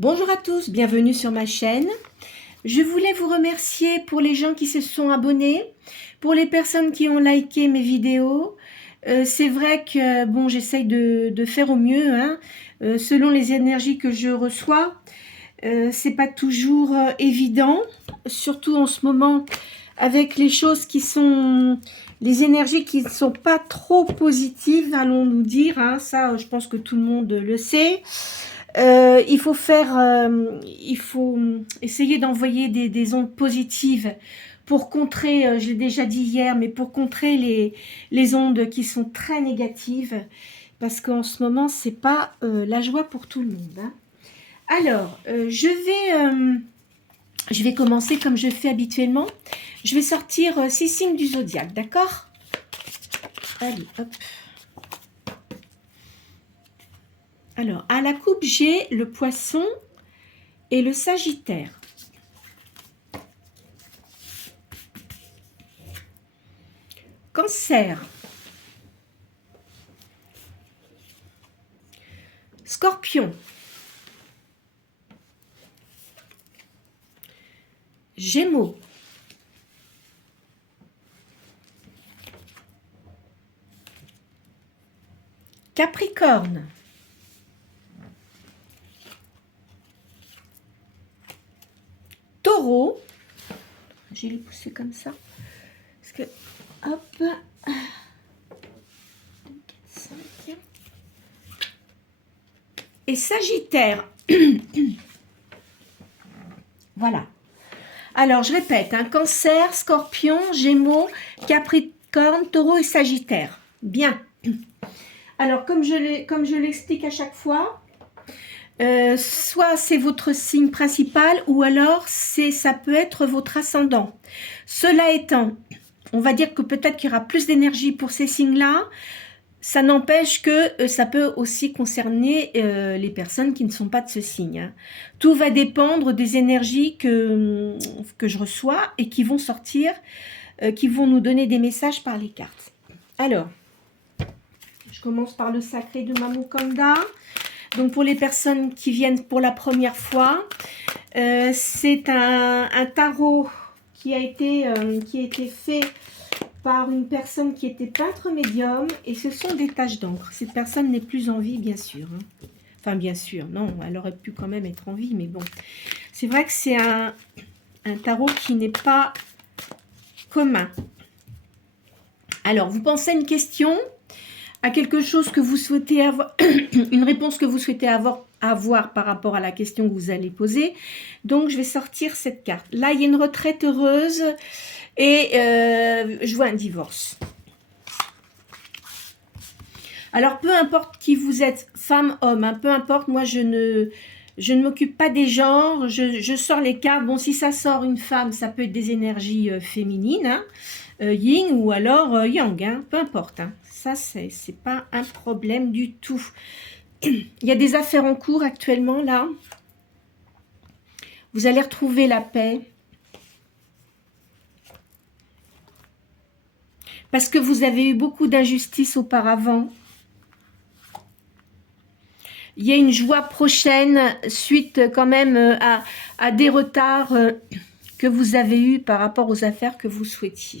Bonjour à tous, bienvenue sur ma chaîne. Je voulais vous remercier pour les gens qui se sont abonnés, pour les personnes qui ont liké mes vidéos. C'est vrai que bon, j'essaye de faire au mieux, hein, selon les énergies que je reçois. C'est pas toujours évident, surtout en ce moment avec les choses qui sont, les énergies qui ne sont pas trop positives, allons-nous dire, hein, ça je pense que tout le monde le sait. Il faut essayer d'envoyer des ondes positives pour contrer, je l'ai déjà dit hier, mais pour contrer les ondes qui sont très négatives, parce qu'en ce moment, c'est pas la joie pour tout le monde, hein. Alors, je vais commencer comme je fais habituellement. Je vais sortir 6 signes du zodiaque, d'accord? Allez, hop. Alors, à la coupe, j'ai le poisson et le sagittaire. Cancer. Scorpion. Gémeaux. Capricorne. Taureau. Je vais les pousser comme ça. Parce que, hop. 2, 4, 5. Et Sagittaire. Voilà. Alors, je répète, hein, Cancer, Scorpion, Gémeaux, Capricorne, Taureau et Sagittaire. Bien. Alors, comme je l'explique à chaque fois, soit c'est votre signe principal ou alors ça peut être votre ascendant. Cela étant, on va dire que peut-être qu'il y aura plus d'énergie pour ces signes-là. Ça n'empêche que ça peut aussi concerner les personnes qui ne sont pas de ce signe, hein. Tout va dépendre des énergies que je reçois et qui vont sortir, qui vont nous donner des messages par les cartes. Alors, je commence par le sacré de Mamukanda. Donc pour les personnes qui viennent pour la première fois, c'est un tarot qui a été fait par une personne qui était peintre médium, et ce sont des taches d'encre. Cette personne n'est plus en vie, bien sûr, hein. Enfin, bien sûr, non, elle aurait pu quand même être en vie, mais bon. C'est vrai que c'est un tarot qui n'est pas commun. Alors, vous pensez à une question, à quelque chose que vous souhaitez avoir, une réponse que vous souhaitez avoir par rapport à la question que vous allez poser. Donc, je vais sortir cette carte. Là, il y a une retraite heureuse et je vois un divorce. Alors, peu importe qui vous êtes, femme, homme, hein, peu importe, moi, je ne m'occupe pas des genres, je sors les cartes. Bon, si ça sort une femme, ça peut être des énergies féminines, hein, yin ou alors yang, hein, peu importe, hein. Ça, c'est pas un problème du tout. Il y a des affaires en cours actuellement, là. Vous allez retrouver la paix. Parce que vous avez eu beaucoup d'injustices auparavant. Il y a une joie prochaine suite quand même à des retards que vous avez eus par rapport aux affaires que vous souhaitiez.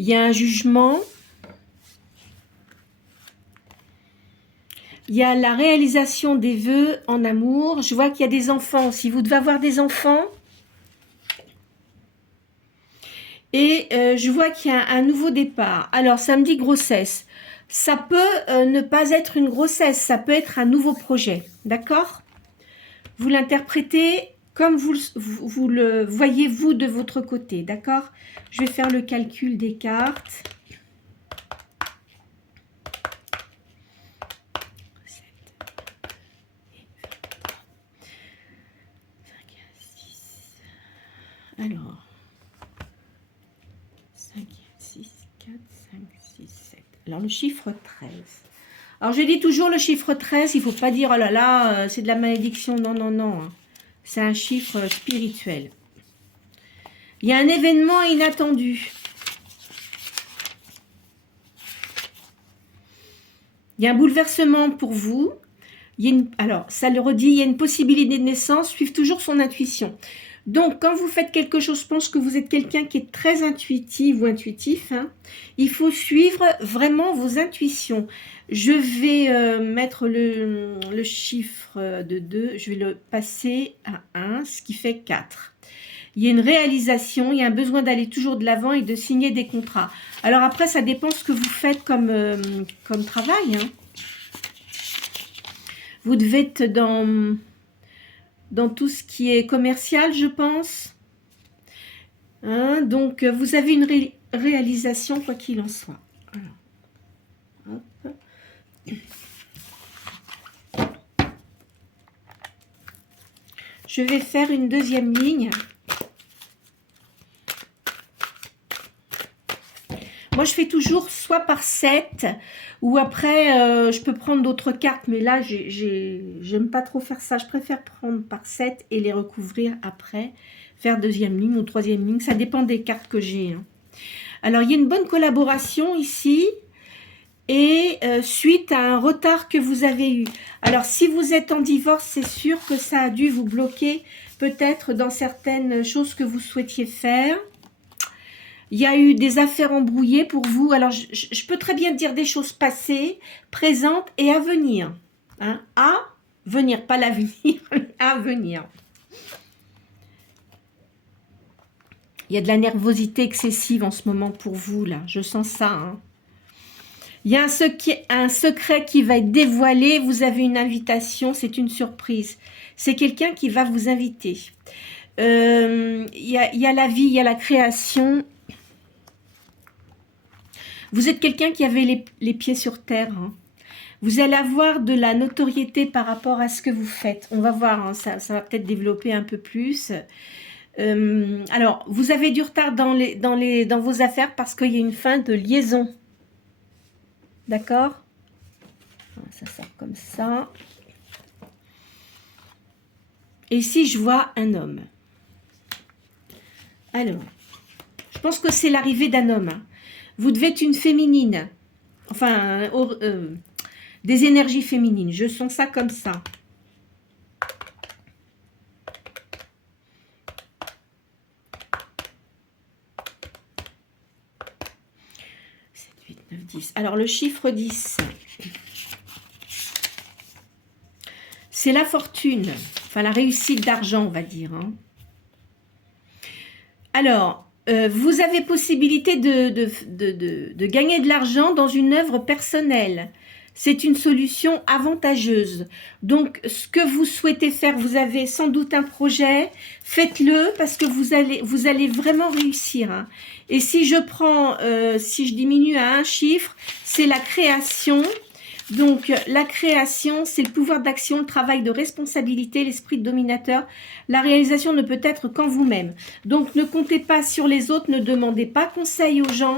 Il y a un jugement. Il y a la réalisation des vœux en amour. Je vois qu'il y a des enfants. Si vous devez avoir des enfants. Et je vois qu'il y a un nouveau départ. Alors, ça me dit grossesse. Ça peut ne pas être une grossesse. Ça peut être un nouveau projet. D'accord? Vous l'interprétez comme vous le voyez, vous, de votre côté. D'accord? Je vais faire le calcul des cartes. 7, 5, 6. Alors, 5, 6, 4, 5, 6, 7. Alors, le chiffre 13. Alors, je dis toujours le chiffre 13. Il ne faut pas dire, oh là là, c'est de la malédiction. Non, non, non, hein. C'est un chiffre spirituel. Il y a un événement inattendu. Il y a un bouleversement pour vous. Alors, ça le redit, il y a une possibilité de naissance, suivre toujours son intuition. Donc, quand vous faites quelque chose, je pense que vous êtes quelqu'un qui est très intuitif ou intuitif. Hein, il faut suivre vraiment vos intuitions. Je vais mettre le chiffre de 2, je vais le passer à 1, ce qui fait 4. Il y a une réalisation, il y a un besoin d'aller toujours de l'avant et de signer des contrats. Alors après, ça dépend ce que vous faites comme travail. Hein. Vous devez être dans tout ce qui est commercial, je pense. Hein, donc, vous avez une réalisation, quoi qu'il en soit. Alors, hop. Je vais faire une deuxième ligne. Moi, je fais toujours soit par 7, ou après, je peux prendre d'autres cartes, mais là, j'aime pas trop faire ça. Je préfère prendre par 7 et les recouvrir après, faire deuxième ligne ou troisième ligne. Ça dépend des cartes que j'ai. Hein. Alors, il y a une bonne collaboration ici, et suite à un retard que vous avez eu. Alors, si vous êtes en divorce, c'est sûr que ça a dû vous bloquer peut-être dans certaines choses que vous souhaitiez faire. Il y a eu des affaires embrouillées pour vous. Alors, je peux très bien dire des choses passées, présentes et à venir. Hein? À venir, pas l'avenir, à venir. Il y a de la nervosité excessive en ce moment pour vous, là. Je sens ça. Hein? Il y a un secret qui va être dévoilé. Vous avez une invitation, c'est une surprise. C'est quelqu'un qui va vous inviter. Il y a la vie, il y a la création. Vous êtes quelqu'un qui avait les pieds sur terre. Hein. Vous allez avoir de la notoriété par rapport à ce que vous faites. On va voir, hein, ça va peut-être développer un peu plus. Alors, vous avez du retard dans vos affaires parce qu'il y a une fin de liaison. D'accord? Ça sort comme ça. Et ici, je vois un homme. Alors, je pense que c'est l'arrivée d'un homme. Hein. Vous devez être une féminine. Enfin, des énergies féminines. Je sens ça comme ça. 7, 8, 9, 10. Alors, le chiffre 10, c'est la fortune. Enfin, la réussite d'argent, on va dire. Hein. Alors, vous avez possibilité de gagner de l'argent dans une œuvre personnelle. C'est une solution avantageuse. Donc, ce que vous souhaitez faire, vous avez sans doute un projet, faites-le parce que vous allez vraiment réussir. Hein. Et si je prends, si je diminue à un chiffre, c'est la création. Donc, la création, c'est le pouvoir d'action, le travail de responsabilité, l'esprit de dominateur. La réalisation ne peut être qu'en vous-même. Donc, ne comptez pas sur les autres, ne demandez pas conseil aux gens.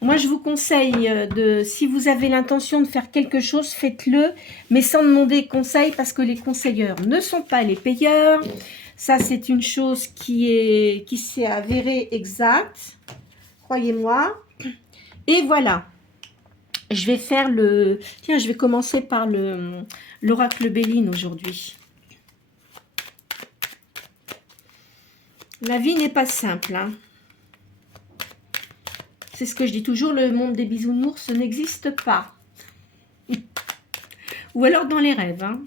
Moi, je vous conseille, si vous avez l'intention de faire quelque chose, faites-le, mais sans demander conseil parce que les conseilleurs ne sont pas les payeurs. Ça, c'est une chose qui s'est avérée exacte, croyez-moi. Et voilà. Je vais faire Tiens, je vais commencer par l'oracle Béline aujourd'hui. La vie n'est pas simple. Hein. C'est ce que je dis toujours, le monde des bisounours n'existe pas. Ou alors dans les rêves. Hein.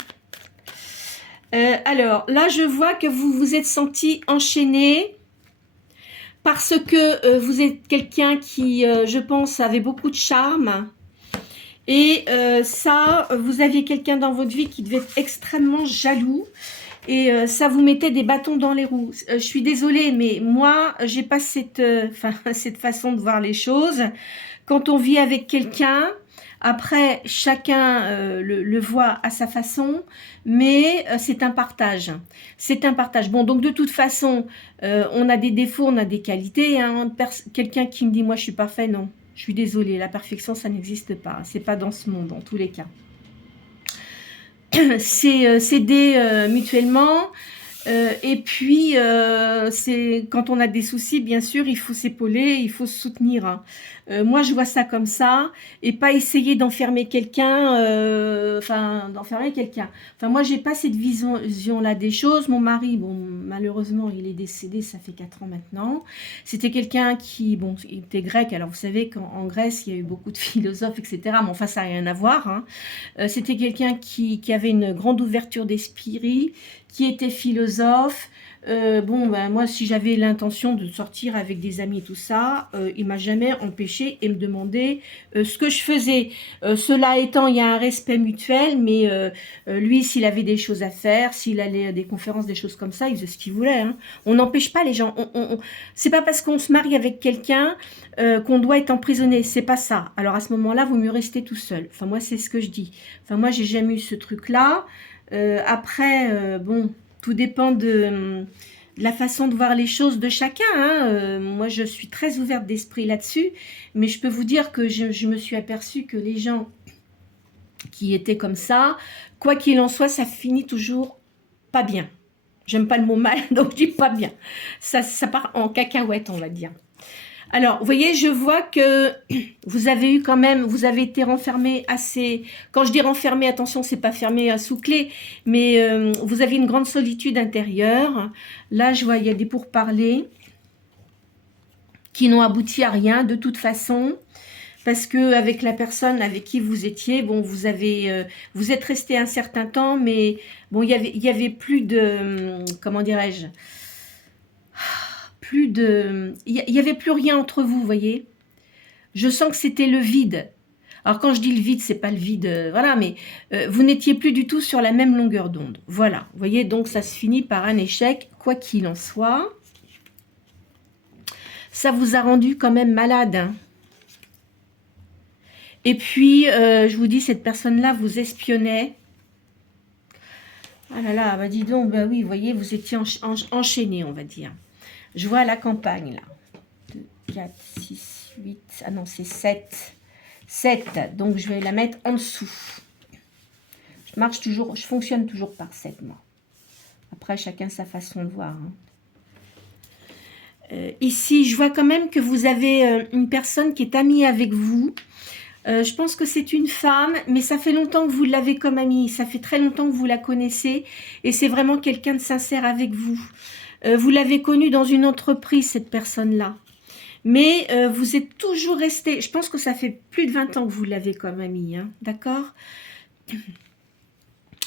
Alors, là, je vois que vous vous êtes senti enchaîné parce que vous êtes quelqu'un qui, je pense, avait beaucoup de charme. Et ça, vous aviez quelqu'un dans votre vie qui devait être extrêmement jaloux. Et ça vous mettait des bâtons dans les roues. Je suis désolée, mais moi, j'ai pas cette façon de voir les choses. Quand on vit avec quelqu'un, après, chacun le voit à sa façon, mais c'est un partage. C'est un partage. Bon, donc de toute façon, on a des défauts, on a des qualités. Hein. Quelqu'un qui me dit, moi, je suis parfait, non. Je suis désolée, la perfection, ça n'existe pas. C'est pas dans ce monde, en tous les cas. C'est s'aider mutuellement. Et puis, c'est quand on a des soucis, bien sûr, il faut s'épauler, il faut se soutenir, hein. Moi, je vois ça comme ça, et pas essayer d'enfermer quelqu'un, d'enfermer quelqu'un. Enfin, moi, j'ai pas cette vision-là des choses. Mon mari, bon, malheureusement, il est décédé, ça fait 4 ans maintenant. C'était quelqu'un qui, bon, il était grec, alors vous savez qu'en Grèce, il y a eu beaucoup de philosophes, etc., mais enfin, ça n'a rien à voir, hein. C'était quelqu'un qui avait une grande ouverture d'esprit, qui était philosophe. Bon, ben, moi, si j'avais l'intention de sortir avec des amis et tout ça, il m'a jamais empêché et me demandait ce que je faisais. Cela étant, il y a un respect mutuel, mais lui, s'il avait des choses à faire, s'il allait à des conférences, des choses comme ça, il faisait ce qu'il voulait, hein. On n'empêche pas les gens. C'est pas parce qu'on se marie avec quelqu'un qu'on doit être emprisonné. C'est pas ça. Alors à ce moment-là, vous mieux rester tout seul. Enfin, moi, c'est ce que je dis. Enfin, moi, j'ai jamais eu ce truc-là. Après, bon, tout dépend de la façon de voir les choses de chacun, hein. Moi, je suis très ouverte d'esprit là-dessus, mais je peux vous dire que je me suis aperçue que les gens qui étaient comme ça, quoi qu'il en soit, ça finit toujours pas bien. J'aime pas le mot mal, donc je dis pas bien. Ça part en cacahuète, on va dire. Alors, vous voyez, je vois que vous avez eu quand même, vous avez été renfermé assez... Quand je dis renfermé, attention, c'est pas fermé sous clé, mais vous avez une grande solitude intérieure. Là, je vois, il y a des pourparlers qui n'ont abouti à rien, de toute façon, parce que avec la personne avec qui vous étiez, bon, vous êtes resté un certain temps, mais bon, il y avait plus de... Comment dirais-je ? Il y avait plus rien entre vous, vous voyez. Je sens que c'était le vide. Alors quand je dis le vide, c'est pas le vide, voilà, mais vous n'étiez plus du tout sur la même longueur d'onde. Voilà, vous voyez, donc ça se finit par un échec, quoi qu'il en soit. Ça vous a rendu quand même malade, hein. Et puis, je vous dis, cette personne-là vous espionnait. Ah là là, bah dis donc, bah oui, vous voyez, vous étiez enchaîné, on va dire. Je vois la campagne, là. 2, 4, 6, 8, ah non, c'est 7. 7, donc je vais la mettre en dessous. Je fonctionne toujours par 7, moi. Après, chacun sa façon de voir, hein. Ici, je vois quand même que vous avez une personne qui est amie avec vous. Je pense que c'est une femme, mais ça fait longtemps que vous l'avez comme amie. Ça fait très longtemps que vous la connaissez et c'est vraiment quelqu'un de sincère avec vous. Vous l'avez connue dans une entreprise, cette personne-là. Mais vous êtes toujours resté, je pense que ça fait plus de 20 ans que vous l'avez comme amie, hein, d'accord?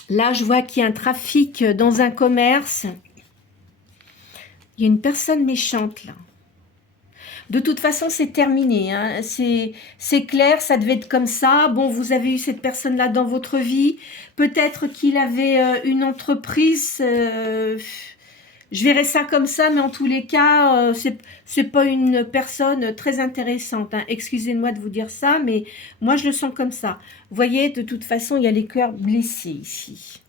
Là, je vois qu'il y a un trafic dans un commerce. Il y a une personne méchante, là. De toute façon, c'est terminé, hein. C'est clair, ça devait être comme ça. Bon, vous avez eu cette personne-là dans votre vie. Peut-être qu'il avait une entreprise... je verrais ça comme ça, mais en tous les cas, c'est pas une personne très intéressante, hein. Excusez-moi de vous dire ça, mais moi, je le sens comme ça. Vous voyez, de toute façon, il y a les cœurs blessés ici.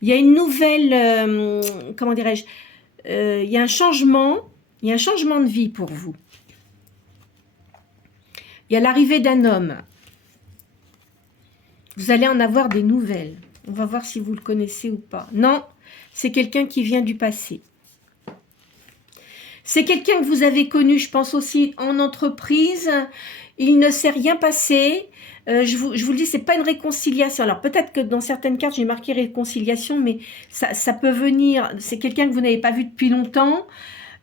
Il y a une nouvelle... comment dirais-je, il y a un changement de vie pour vous. Il y a l'arrivée d'un homme. Vous allez en avoir des nouvelles. On va voir si vous le connaissez ou pas. Non, c'est quelqu'un qui vient du passé. C'est quelqu'un que vous avez connu, je pense aussi, en entreprise. Il ne s'est rien passé. Je vous le dis, c'est pas une réconciliation. Alors peut-être que dans certaines cartes, j'ai marqué réconciliation, mais ça peut venir. C'est quelqu'un que vous n'avez pas vu depuis longtemps.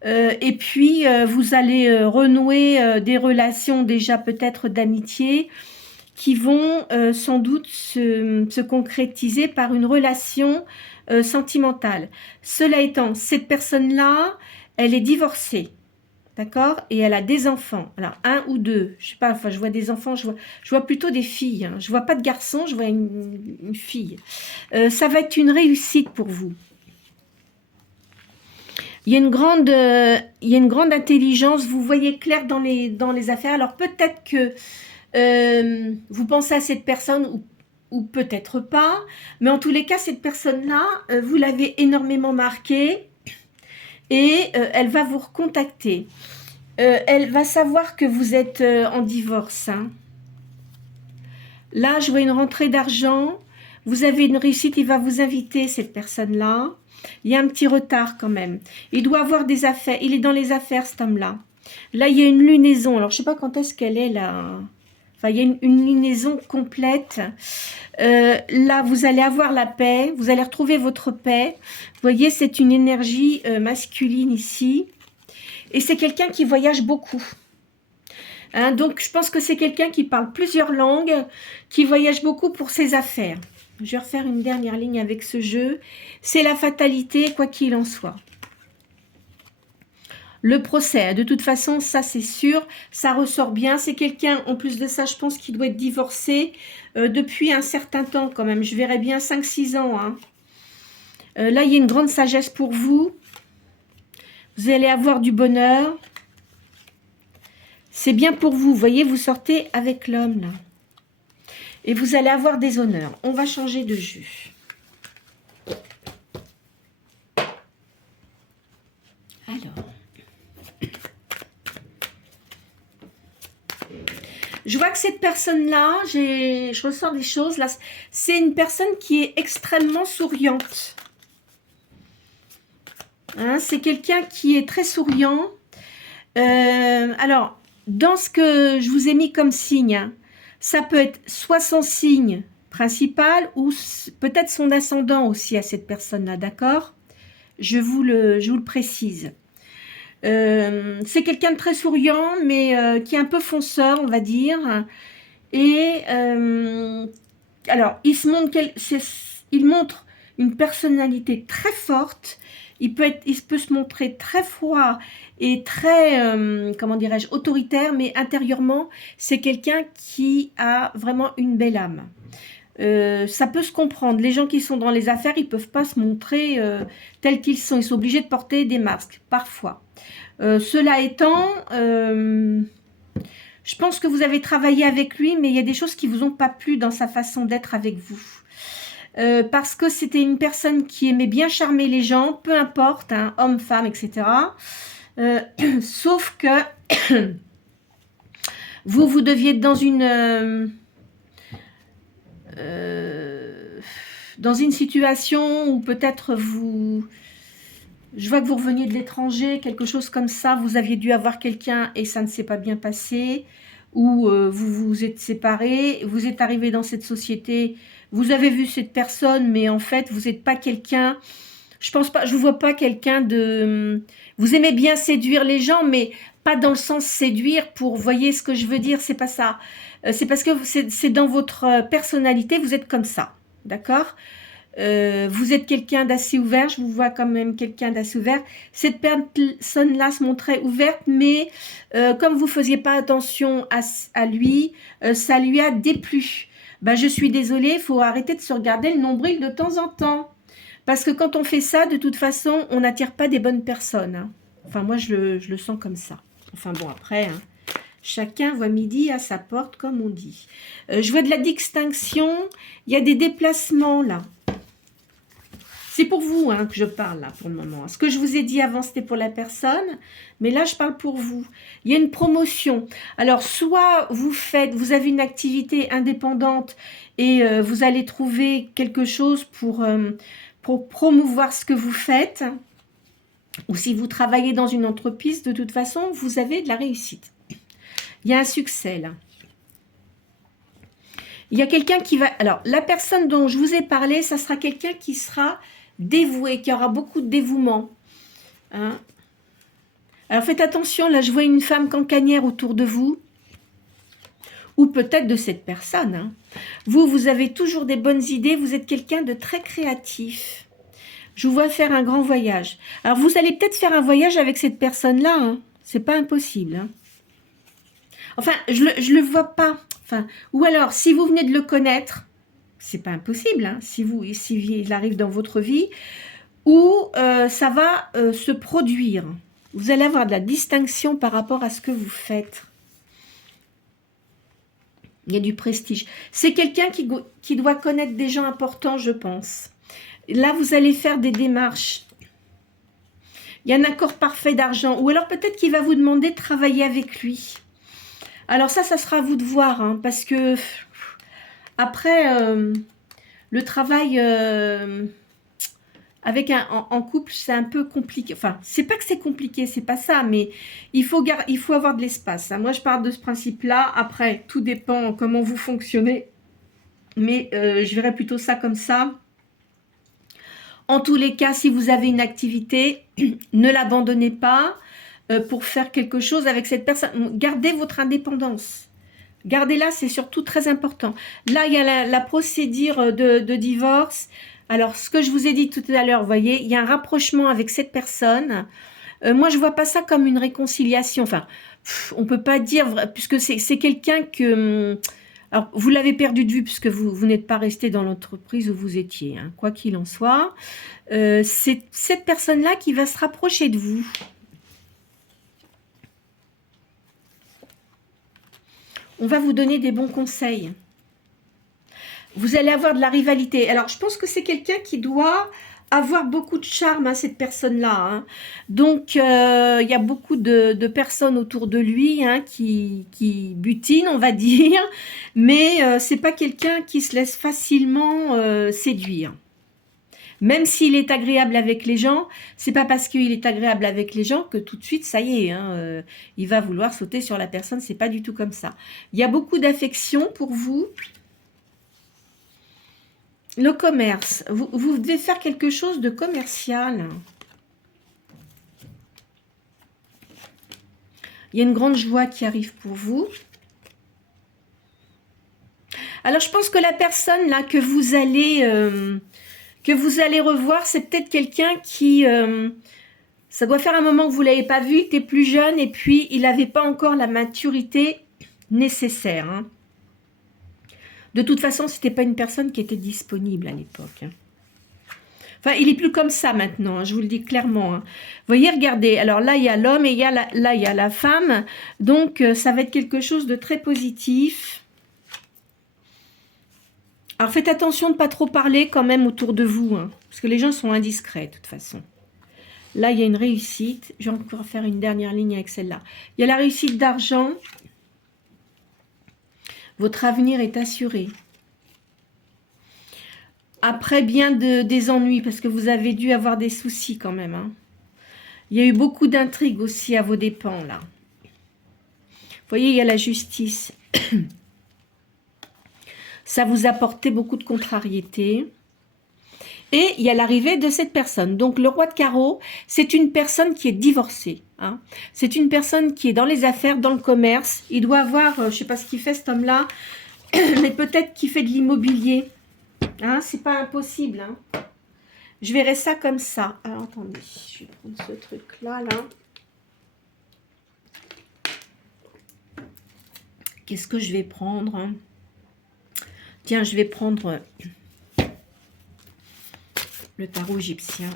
Et puis, vous allez renouer des relations déjà peut-être d'amitié qui vont sans doute se concrétiser par une relation sentimentale. Cela étant, cette personne-là, elle est divorcée, d'accord? Et elle a des enfants. Alors, 1 ou 2, je sais pas, enfin, je vois des enfants, je vois plutôt des filles, hein. Je vois pas de garçons, je vois une fille. Ça va être une réussite pour vous. Il y a une grande intelligence, vous voyez clair dans les affaires. Alors peut-être que vous pensez à cette personne ou peut-être pas, mais en tous les cas, cette personne-là, vous l'avez énormément marquée et elle va vous recontacter. Elle va savoir que vous êtes en divorce, hein. Là, je vois une rentrée d'argent. Vous avez une réussite, il va vous inviter, cette personne-là. Il y a un petit retard quand même. Il doit avoir des affaires. Il est dans les affaires, cet homme-là. Là, il y a une lunaison. Alors, je ne sais pas quand est-ce qu'elle est, là. Enfin, il y a une lunaison complète. Là, vous allez avoir la paix. Vous allez retrouver votre paix. Vous voyez, c'est une énergie masculine ici. Et c'est quelqu'un qui voyage beaucoup. Hein, donc, je pense que c'est quelqu'un qui parle plusieurs langues, qui voyage beaucoup pour ses affaires. Je vais refaire une dernière ligne avec ce jeu. C'est la fatalité, quoi qu'il en soit. Le procès, de toute façon, ça c'est sûr, ça ressort bien. C'est quelqu'un, en plus de ça, je pense qu'il doit être divorcé depuis un certain temps quand même. Je verrais bien 5-6 ans. Hein. Là, il y a une grande sagesse pour vous. Vous allez avoir du bonheur. C'est bien pour vous. Vous voyez, vous sortez avec l'homme là. Et vous allez avoir des honneurs. On va changer de jeu. Alors. Je vois que cette personne-là, je ressens des choses. Là, c'est une personne qui est extrêmement souriante. Hein, c'est quelqu'un qui est très souriant. Alors, dans ce que je vous ai mis comme signe, hein, ça peut être soit son signe principal ou peut-être son ascendant aussi à cette personne-là, d'accord? Je vous le précise. C'est quelqu'un de très souriant, mais qui est un peu fonceur, on va dire. Et alors, il montre une personnalité très forte. Il peut se montrer très froid et très, comment dirais-je, autoritaire, mais intérieurement, c'est quelqu'un qui a vraiment une belle âme. Ça peut se comprendre. Les gens qui sont dans les affaires, ils ne peuvent pas se montrer tels qu'ils sont. Ils sont obligés de porter des masques, parfois. Cela étant, je pense que vous avez travaillé avec lui, mais il y a des choses qui ne vous ont pas plu dans sa façon d'être avec vous. Parce que c'était une personne qui aimait bien charmer les gens, peu importe, hein, homme, femme, etc. Sauf que vous deviez être dans une situation où peut-être je vois que vous reveniez de l'étranger, quelque chose comme ça, vous aviez dû avoir quelqu'un et ça ne s'est pas bien passé, ou vous vous êtes séparés, vous êtes arrivé dans cette société, vous avez vu cette personne, mais en fait, vous n'êtes pas quelqu'un, je pense pas, je vous vois pas quelqu'un de... Vous aimez bien séduire les gens, mais pas dans le sens séduire pour, voyez ce que je veux dire, c'est pas ça. C'est parce que c'est dans votre personnalité, vous êtes comme ça, d'accord ? Vous êtes quelqu'un d'assez ouvert, je vous vois quand même quelqu'un d'assez ouvert. Cette personne-là se montrait ouverte, mais comme vous ne faisiez pas attention à lui, ça lui a déplu. Ben, je suis désolée, il faut arrêter de se regarder le nombril de temps en temps. Parce que quand on fait ça, de toute façon, on n'attire pas des bonnes personnes. Hein. Enfin, moi, je le sens comme ça. Enfin bon, après, hein, chacun voit midi à sa porte, comme on dit. Je vois de la distinction, il y a des déplacements là. C'est pour vous hein, que je parle là pour le moment. Ce que je vous ai dit avant, c'était pour la personne, mais là, je parle pour vous. Il y a une promotion. Alors, soit vous avez une activité indépendante et vous allez trouver quelque chose pour promouvoir ce que vous faites. Ou si vous travaillez dans une entreprise, de toute façon, vous avez de la réussite. Il y a un succès là. Il y a quelqu'un qui va... Alors, la personne dont je vous ai parlé, ça sera quelqu'un qui sera dévoué, qui aura beaucoup de dévouement. Hein? Alors, faites attention, là, je vois une femme cancanière autour de vous. Ou peut-être de cette personne. Hein. Vous avez toujours des bonnes idées, vous êtes quelqu'un de très créatif. Je vous vois faire un grand voyage. Alors, vous allez peut-être faire un voyage avec cette personne-là. Hein. C'est pas impossible. Hein. Enfin, je le vois pas. Enfin, ou alors, si vous venez de le connaître, c'est pas impossible, hein, si il arrive dans votre vie, ou ça va se produire. Vous allez avoir de la distinction par rapport à ce que vous faites. Il y a du prestige. C'est quelqu'un qui doit connaître des gens importants, je pense. Là, vous allez faire des démarches. Il y a un accord parfait d'argent, ou alors peut-être qu'il va vous demander de travailler avec lui. Alors ça sera à vous de voir, hein, parce que après, Le travail avec en couple, c'est un peu compliqué. Enfin, c'est pas que c'est compliqué, c'est pas ça, mais il faut avoir de l'espace, hein. Moi, je pars de ce principe-là. Après, tout dépend comment vous fonctionnez, mais je verrais plutôt ça comme ça. En tous les cas, si vous avez une activité, ne l'abandonnez pas pour faire quelque chose avec cette personne. Gardez votre indépendance. Gardez-la, c'est surtout très important. Là, il y a la procédure de divorce. Alors, ce que je vous ai dit tout à l'heure, vous voyez, il y a un rapprochement avec cette personne. Moi, je vois pas ça comme une réconciliation. Enfin, on peut pas dire, puisque c'est quelqu'un que... Alors, vous l'avez perdu de vue puisque vous n'êtes pas resté dans l'entreprise où vous étiez, hein, quoi qu'il en soit. C'est cette personne-là qui va se rapprocher de vous. On va vous donner des bons conseils. Vous allez avoir de la rivalité. Alors, je pense que c'est quelqu'un qui doit avoir beaucoup de charme, hein, cette personne-là, hein. Donc, il y a beaucoup de personnes autour de lui, hein, qui butinent, on va dire. Mais c'est pas quelqu'un qui se laisse facilement séduire. Même s'il est agréable avec les gens, c'est pas parce qu'il est agréable avec les gens que tout de suite, ça y est, hein, il va vouloir sauter sur la personne. C'est pas du tout comme ça. Il y a beaucoup d'affection pour vous. Le commerce, vous devez faire quelque chose de commercial. Il y a une grande joie qui arrive pour vous. Alors, je pense que la personne là que vous allez revoir, c'est peut-être quelqu'un qui... ça doit faire un moment que vous ne l'avez pas vu, il était plus jeune et puis il n'avait pas encore la maturité nécessaire, hein. De toute façon, ce n'était pas une personne qui était disponible à l'époque, hein. Enfin, il n'est plus comme ça maintenant, hein, je vous le dis clairement, hein. Vous voyez, regardez, alors là, il y a l'homme et là, il y a la femme. Donc, ça va être quelque chose de très positif. Alors, faites attention de ne pas trop parler quand même autour de vous, hein, parce que les gens sont indiscrets de toute façon. Là, il y a une réussite. Je vais encore faire une dernière ligne avec celle-là. Il y a la réussite d'argent. Votre avenir est assuré. Après, bien des ennuis, parce que vous avez dû avoir des soucis quand même, hein. Il y a eu beaucoup d'intrigues aussi à vos dépens, là. Vous voyez, il y a la justice. Ça vous a apporté beaucoup de contrariétés. Et il y a l'arrivée de cette personne. Donc, le roi de carreau, c'est une personne qui est divorcée, hein. C'est une personne qui est dans les affaires, dans le commerce. Il doit avoir, je ne sais pas ce qu'il fait cet homme-là, mais peut-être qu'il fait de l'immobilier. Hein, c'est pas impossible, hein. Je verrai ça comme ça. Alors, attendez, je vais prendre ce truc-là, là. Qu'est-ce que je vais prendre, hein? Tiens, je vais prendre le tarot égyptien.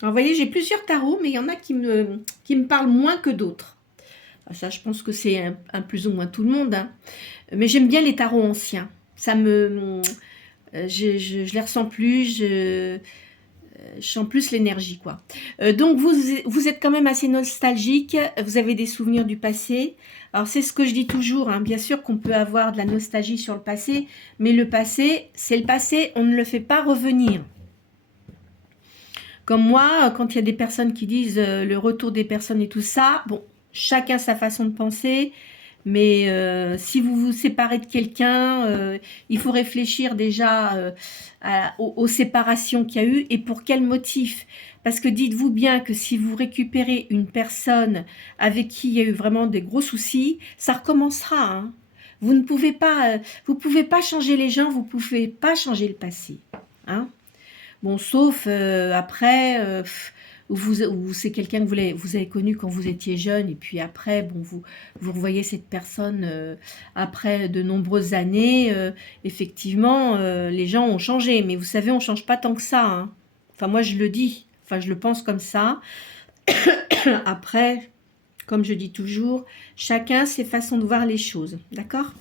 Alors, vous voyez, j'ai plusieurs tarots, mais il y en a qui me parlent moins que d'autres. Ça, je pense que c'est un plus ou moins tout le monde, hein. Mais j'aime bien les tarots anciens. Ça me... je les ressens plus, je sens plus l'énergie, quoi. Donc, vous êtes quand même assez nostalgique. Vous avez des souvenirs du passé. Alors, c'est ce que je dis toujours, hein. Bien sûr qu'on peut avoir de la nostalgie sur le passé, mais le passé, c'est le passé. On ne le fait pas revenir. Comme moi, quand il y a des personnes qui disent le retour des personnes et tout ça, bon, chacun sa façon de penser. Mais si vous vous séparez de quelqu'un, il faut réfléchir déjà aux séparations qu'il y a eu et pour quel motif. Parce que dites-vous bien que si vous récupérez une personne avec qui il y a eu vraiment des gros soucis, ça recommencera, hein. Vous ne pouvez pas, vous pouvez pas changer les gens, vous pouvez pas changer le passé, hein. Bon, sauf après... ou c'est quelqu'un que vous avez connu quand vous étiez jeune et puis après, bon, vous revoyez cette personne après de nombreuses années. Effectivement, les gens ont changé, mais vous savez, on ne change pas tant que ça, hein. Enfin, moi, je le dis, enfin, je le pense comme ça. Après, comme je dis toujours, chacun ses façons de voir les choses, d'accord?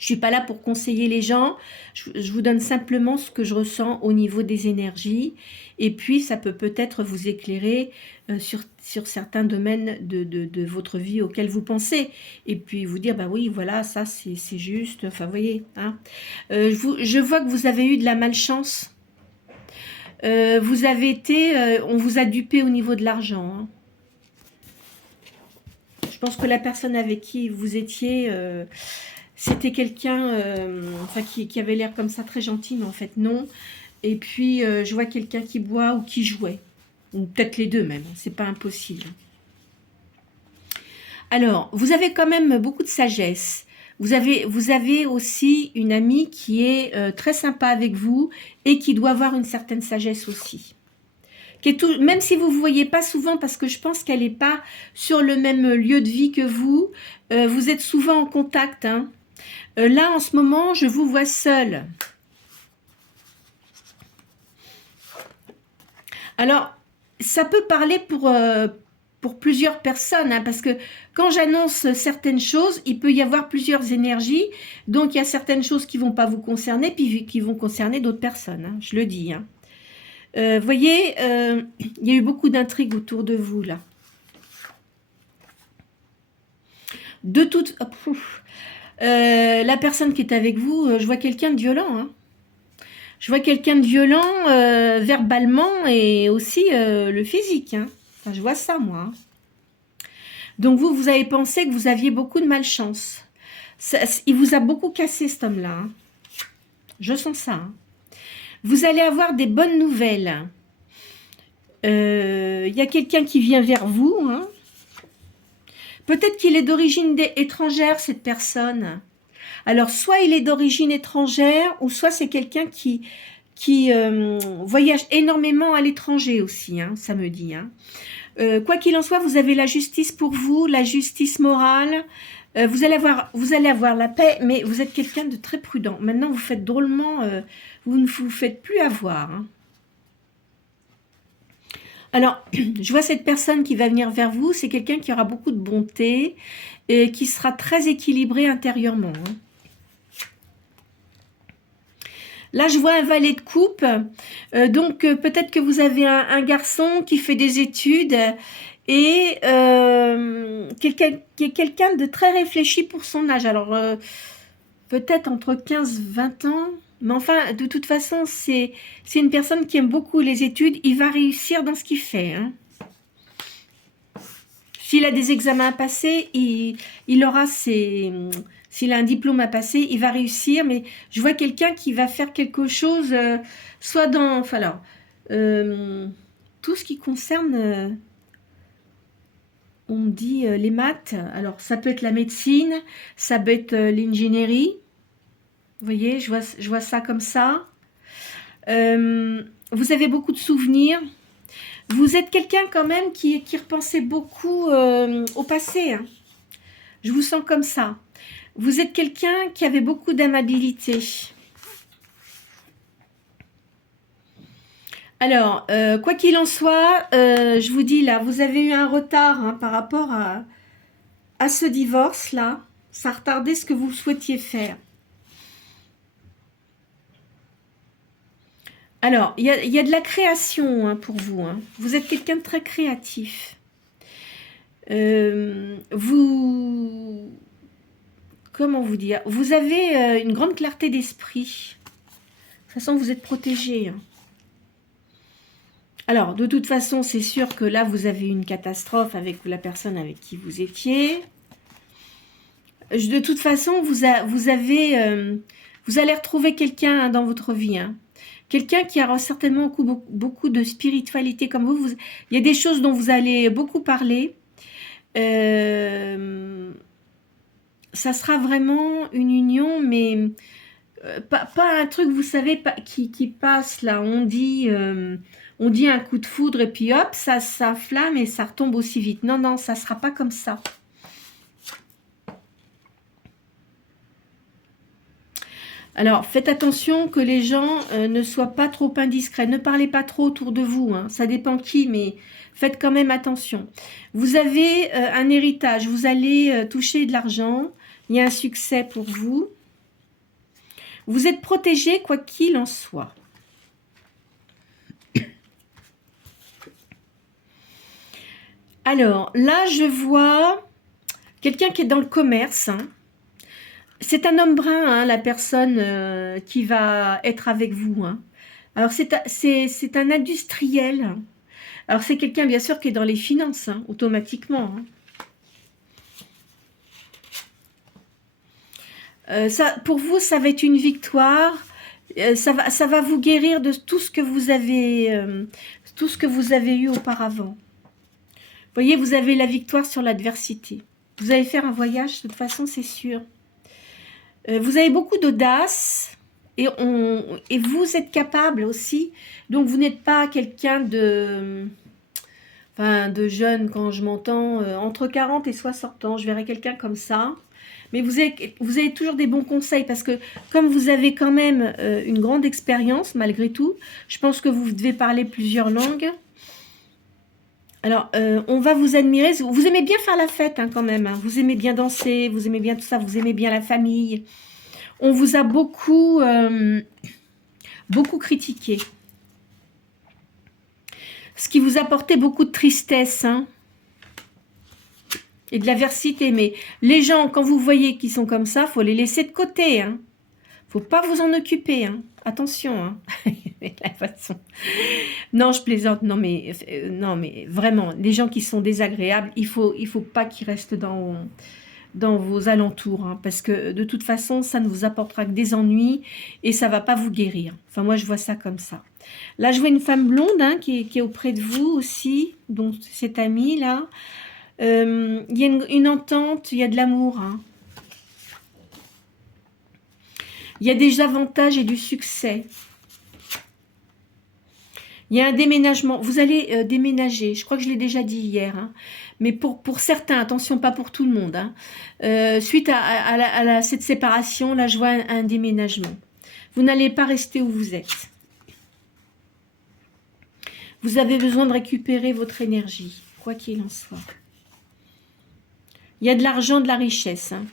Je suis pas là pour conseiller les gens. Je vous donne simplement ce que je ressens au niveau des énergies. Et puis, ça peut peut-être vous éclairer sur certains domaines de votre vie auxquels vous pensez. Et puis, vous dire, bah oui, voilà, ça, c'est juste. Enfin, vous voyez. Hein. Je vois que vous avez eu de la malchance. Vous avez été... on vous a dupé au niveau de l'argent. Hein. Je pense que la personne avec qui vous étiez... c'était quelqu'un enfin, qui avait l'air comme ça très gentil, mais en fait non. Et puis je vois quelqu'un qui boit ou qui jouait. Ou peut-être les deux même, c'est pas impossible. Alors, vous avez quand même beaucoup de sagesse. Vous avez aussi une amie qui est très sympa avec vous et qui doit avoir une certaine sagesse aussi. Même si vous ne vous voyez pas souvent, parce que je pense qu'elle n'est pas sur le même lieu de vie que vous, vous êtes souvent en contact. Hein. Là, en ce moment, je vous vois seule. Alors, ça peut parler pour plusieurs personnes, hein, parce que quand j'annonce certaines choses, il peut y avoir plusieurs énergies, donc il y a certaines choses qui ne vont pas vous concerner, puis qui vont concerner d'autres personnes, hein, je le dis. Hein. Voyez, il y a eu beaucoup d'intrigues autour de vous, là. De toute... la personne qui est avec vous, je vois quelqu'un de violent. Hein. Je vois quelqu'un de violent verbalement et aussi le physique. Hein. Enfin, je vois ça, moi. Hein. Donc, vous avez pensé que vous aviez beaucoup de malchance. Il vous a beaucoup cassé, cet homme-là. Hein. Je sens ça. Hein. Vous allez avoir des bonnes nouvelles. Il y a quelqu'un qui vient vers vous. Hein. Peut-être qu'il est d'origine étrangère, cette personne. Alors, soit il est d'origine étrangère, ou soit c'est quelqu'un qui voyage énormément à l'étranger aussi, hein, ça me dit. Hein. Quoi qu'il en soit, vous avez la justice pour vous, la justice morale. Vous allez avoir la paix, mais vous êtes quelqu'un de très prudent. Maintenant, vous faites drôlement... vous ne vous faites plus avoir. Hein. Alors, je vois cette personne qui va venir vers vous. C'est quelqu'un qui aura beaucoup de bonté et qui sera très équilibré intérieurement. Hein. Là, je vois un valet de coupe. Donc, peut-être que vous avez un garçon qui fait des études et qui est quelqu'un de très réfléchi pour son âge. Alors, peut-être entre 15 et 20 ans. Mais enfin, de toute façon, c'est une personne qui aime beaucoup les études. Il va réussir dans ce qu'il fait. Hein. S'il a des examens à passer, il aura ses... S'il a un diplôme à passer, il va réussir. Mais je vois quelqu'un qui va faire quelque chose, soit dans... Enfin alors, tout ce qui concerne... on dit les maths. Alors, ça peut être la médecine, ça peut être l'ingénierie. Vous voyez, je vois ça comme ça. Vous avez beaucoup de souvenirs. Vous êtes quelqu'un quand même qui repensait beaucoup au passé. Hein. Je vous sens comme ça. Vous êtes quelqu'un qui avait beaucoup d'amabilité. Alors, quoi qu'il en soit, je vous dis là, vous avez eu un retard hein, par rapport à ce divorce-là. Ça a retardé ce que vous souhaitiez faire. Alors, il y a de la création hein, pour vous. Hein. Vous êtes quelqu'un de très créatif. Comment vous dire? Vous avez une grande clarté d'esprit. De toute façon, vous êtes protégé. Hein. Alors, de toute façon, c'est sûr que là, vous avez une catastrophe avec la personne avec qui vous étiez. De toute façon, vous allez retrouver quelqu'un dans votre vie. Hein. Quelqu'un qui aura certainement beaucoup de spiritualité comme vous. Il y a des choses dont vous allez beaucoup parler. Ça sera vraiment une union, mais pas un truc, vous savez, qui passe là. On dit un coup de foudre et puis hop, ça flamme et ça retombe aussi vite. Non, non, ça ne sera pas comme ça. Alors, faites attention que les gens ne soient pas trop indiscrets. Ne parlez pas trop autour de vous. Hein. Ça dépend qui, mais faites quand même attention. Vous avez un héritage. Vous allez toucher de l'argent. Il y a un succès pour vous. Vous êtes protégé quoi qu'il en soit. Alors, là, je vois quelqu'un qui est dans le commerce. Hein. C'est un homme brun, hein, la personne qui va être avec vous. Hein. Alors, c'est un industriel. Alors, c'est quelqu'un, bien sûr, qui est dans les finances, hein, automatiquement. Hein. Pour vous, ça va être une victoire. Ça va vous guérir de tout ce que vous avez eu auparavant. Vous voyez, vous avez la victoire sur l'adversité. Vous allez faire un voyage, de toute façon, c'est sûr. Vous avez beaucoup d'audace et vous êtes capable aussi. Donc, vous n'êtes pas quelqu'un de jeune, quand je m'entends, entre 40 et 60 ans. Je verrai quelqu'un comme ça. Mais vous avez toujours des bons conseils parce que comme vous avez quand même une grande expérience, malgré tout, je pense que vous devez parler plusieurs langues. Alors, on va vous admirer. Vous aimez bien faire la fête hein, quand même. Hein. Vous aimez bien danser, vous aimez bien tout ça, vous aimez bien la famille. On vous a beaucoup critiqué. Ce qui vous apportait beaucoup de tristesse hein, et de l'aversité. Mais les gens, quand vous voyez qu'ils sont comme ça, il faut les laisser de côté. Il hein. ne faut pas vous en occuper. Hein. Attention. Hein. La façon. Non, je plaisante. Non, mais vraiment, les gens qui sont désagréables, il faut pas qu'ils restent dans vos alentours. Hein, parce que de toute façon, ça ne vous apportera que des ennuis et ça ne va pas vous guérir. Enfin, moi, je vois ça comme ça. Là, je vois une femme blonde hein, qui est auprès de vous aussi, donc cette amie-là. Il y a une entente, il y a de l'amour. Hein. Il y a des avantages et du succès. Il y a un déménagement. Vous allez déménager. Je crois que je l'ai déjà dit hier. Hein. Mais pour certains, attention, pas pour tout le monde. Hein. Suite à cette séparation, là, je vois un déménagement. Vous n'allez pas rester où vous êtes. Vous avez besoin de récupérer votre énergie, quoi qu'il en soit. Il y a de l'argent, de la richesse. Hein.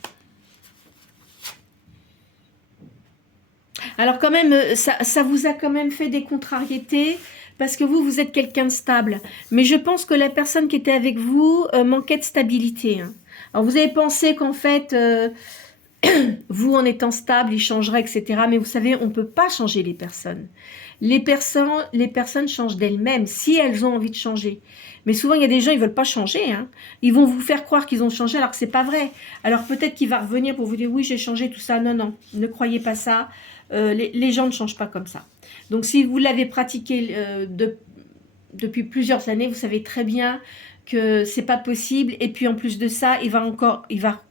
Alors quand même, ça vous a quand même fait des contrariétés parce que vous êtes quelqu'un de stable. Mais je pense que la personne qui était avec vous manquait de stabilité. Hein. Alors vous avez pensé qu'en fait, vous en étant stable, il changerait, etc. Mais vous savez, on ne peut pas changer les personnes. Les personnes changent d'elles-mêmes si elles ont envie de changer. Mais souvent, il y a des gens, ils ne veulent pas changer. Hein. Ils vont vous faire croire qu'ils ont changé alors que ce n'est pas vrai. Alors peut-être qu'il va revenir pour vous dire, oui, j'ai changé, tout ça. Non, non, ne croyez pas ça. Les gens ne changent pas comme ça. Donc, si vous l'avez pratiqué depuis plusieurs années, vous savez très bien que ce n'est pas possible. Et puis, en plus de ça, il va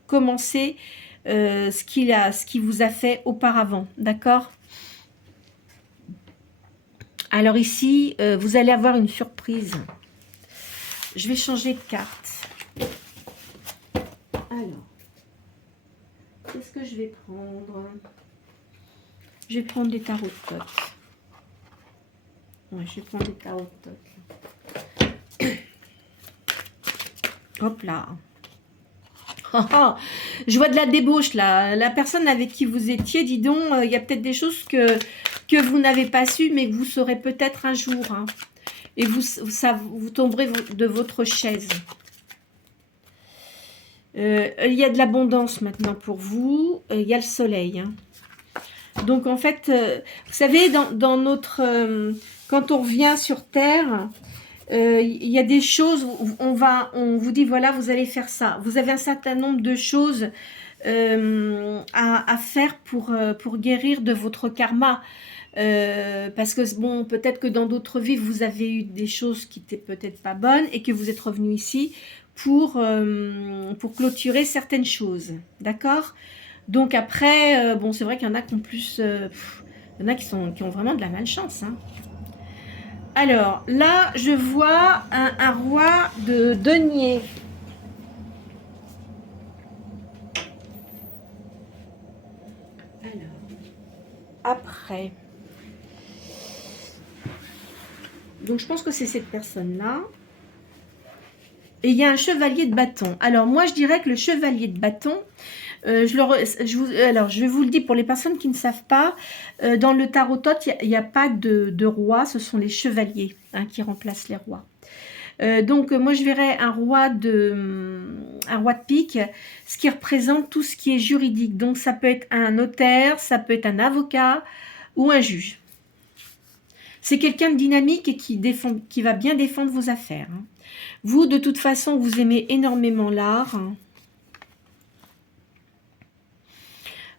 recommencer ce qu'il vous a fait auparavant. D'accord ? Alors ici, vous allez avoir une surprise. Je vais changer de carte. Alors, qu'est-ce que je vais prendre ? Je vais prendre des tarots de toc. Ouais, je vais prendre des tarots de toc. Hop là. Oh, oh, je vois de la débauche là. La personne avec qui vous étiez, dis donc, il y a peut-être des choses que vous n'avez pas su, mais que vous saurez peut-être un jour. Hein. Et vous tomberez de votre chaise. Il y a de l'abondance maintenant pour vous. Il y a le soleil. Hein. Donc en fait, vous savez, dans notre... quand on revient sur Terre, il y a des choses où on vous dit, voilà, vous allez faire ça. Vous avez un certain nombre de choses à faire pour guérir de votre karma. Parce que bon, peut-être que dans d'autres vies, vous avez eu des choses qui n'étaient peut-être pas bonnes et que vous êtes revenu ici pour clôturer certaines choses. D'accord ? Donc après, bon, c'est vrai qu'il y en a qui ont plus... il y en a qui ont vraiment de la malchance. Hein. Alors, là, je vois un roi de denier. Alors, après... Donc, je pense que c'est cette personne-là. Et il y a un chevalier de bâton. Alors, moi, je dirais que le chevalier de bâton, Alors, je vais vous le dire pour les personnes qui ne savent pas, dans le tarot Thoth, il n'y a pas de roi, ce sont les chevaliers hein, qui remplacent les rois. Donc, moi, je verrais un roi de pique, ce qui représente tout ce qui est juridique. Donc, ça peut être un notaire, ça peut être un avocat ou un juge. C'est quelqu'un de dynamique et qui va bien défendre vos affaires. Hein. Vous, de toute façon, vous aimez énormément l'art. Hein.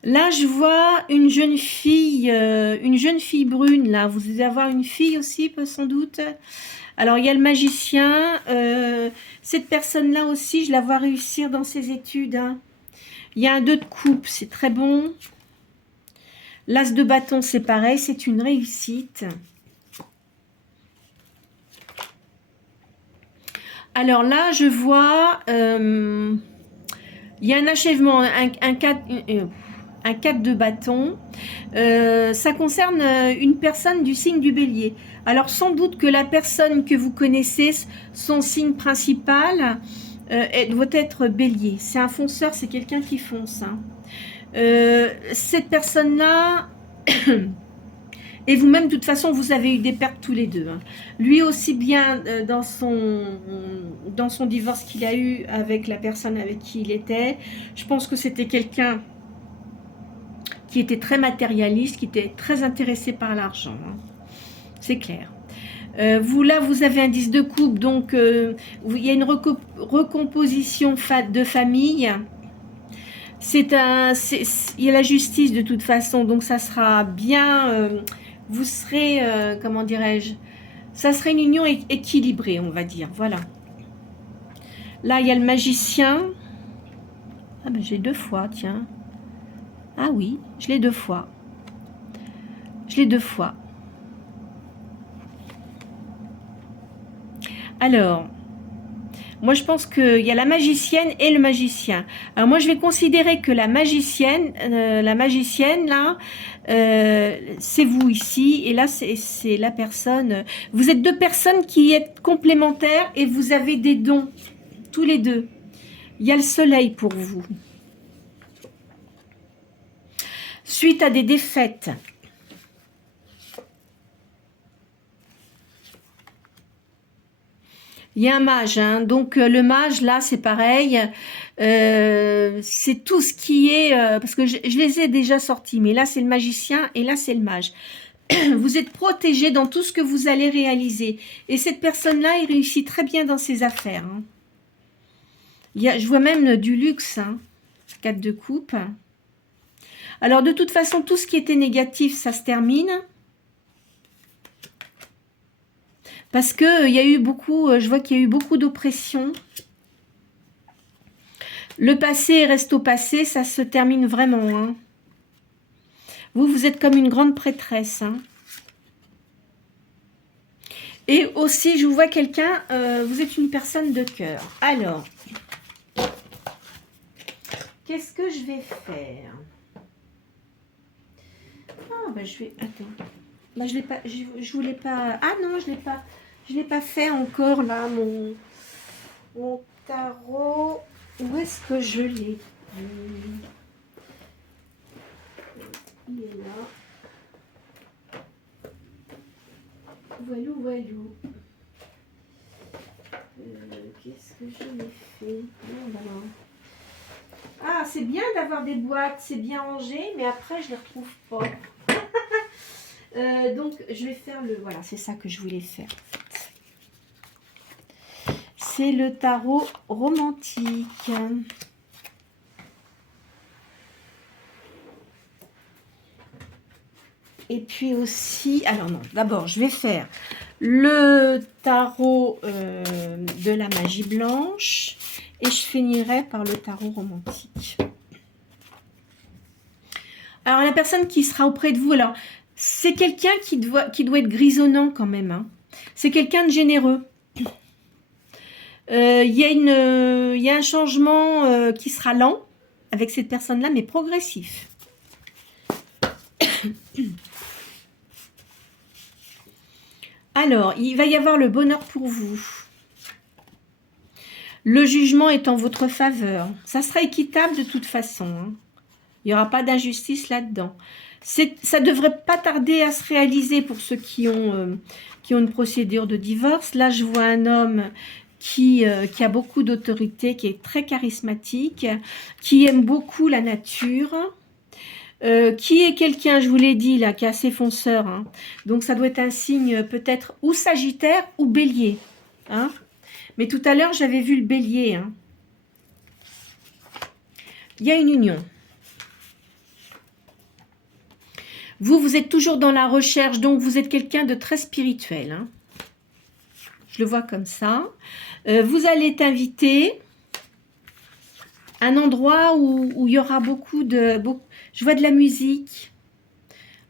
Là, je vois une jeune fille brune, là. Vous allez avoir une fille aussi, sans doute. Alors, il y a le magicien. Cette personne-là aussi, je la vois réussir dans ses études. Hein. Il y a un 2 de coupe, c'est très bon. L'as de bâton, c'est pareil, c'est une réussite. Alors là, je vois... il y a un achèvement, un 4 de bâton. Ça concerne une personne du signe du bélier. Alors sans doute que la personne que vous connaissez, son signe principal, doit être bélier. C'est un fonceur, c'est quelqu'un qui fonce. Hein. Cette personne-là, et vous-même, de toute façon, vous avez eu des pertes tous les deux. Hein. Lui aussi bien dans son divorce qu'il a eu avec la personne avec qui il était. Je pense que c'était quelqu'un qui était très matérialiste, qui était très intéressé par l'argent. Hein. C'est clair. Vous, là, vous avez un 10 de coupe, donc il y a une recomposition de famille. Il y a la justice de toute façon, donc ça sera bien... vous serez, comment dirais-je, ça serait une union équilibrée, on va dire, voilà. Là, il y a le magicien. Ah ben, j'ai 2 fois, tiens. Ah oui, je l'ai 2 fois. Je l'ai 2 fois. Alors, moi, je pense qu'il y a la magicienne et le magicien. Alors, moi, je vais considérer que la magicienne, là, c'est vous ici. Et là, c'est la personne. Vous êtes 2 personnes qui êtes complémentaires et vous avez des dons, tous les 2. Il y a le soleil pour vous. Suite à des défaites. Il y a un mage, hein. Donc le mage, là, c'est pareil. C'est tout ce qui est... parce que je les ai déjà sortis, mais là, c'est le magicien et là, c'est le mage. Vous êtes protégé dans tout ce que vous allez réaliser. Et cette personne-là, il réussit très bien dans ses affaires. Hein. Je vois même du luxe, hein. 4 de coupe. Alors, de toute façon, tout ce qui était négatif, ça se termine. Parce que il y a eu beaucoup, je vois qu'il y a eu beaucoup d'oppression. Le passé reste au passé, ça se termine vraiment. Hein. Vous êtes comme une grande prêtresse. Hein. Et aussi, je vous vois quelqu'un, vous êtes une personne de cœur. Alors, qu'est-ce que je vais faire? Ah, ben je vais... Attends. Bah, je l'ai pas, je voulais pas... Ah non, je l'ai pas fait encore, là, mon tarot. Où est-ce que je l'ai? Il est là. Voilou, voilou. Qu'est-ce que je l'ai fait? Ah, c'est bien d'avoir des boîtes, c'est bien rangé, mais après, je ne les retrouve pas. Donc, je vais faire le... Voilà, c'est ça que je voulais faire. C'est le tarot romantique. Et puis aussi... Alors non, d'abord, je vais faire le tarot de la magie blanche. Et je finirai par le tarot romantique. Alors, la personne qui sera auprès de vous... Alors, c'est quelqu'un qui doit être grisonnant quand même. Hein. C'est quelqu'un de généreux. Il y a un changement qui sera lent avec cette personne-là, mais progressif. Alors, il va y avoir le bonheur pour vous. Le jugement est en votre faveur. Ça sera équitable de toute façon. Hein. Il n'y aura pas d'injustice là-dedans. Ça ne devrait pas tarder à se réaliser pour ceux qui ont une procédure de divorce. Là, je vois un homme qui a beaucoup d'autorité, qui est très charismatique, qui aime beaucoup la nature, qui est quelqu'un, je vous l'ai dit, là, qui est assez fonceur. Hein. Donc, ça doit être un signe peut-être ou Sagittaire ou Bélier. Hein. Mais tout à l'heure, j'avais vu le Bélier. Hein. Il y a une union. Vous êtes toujours dans la recherche, donc vous êtes quelqu'un de très spirituel. Hein. Je le vois comme ça. Vous allez être invité à un endroit où il y aura beaucoup de... je vois de la musique.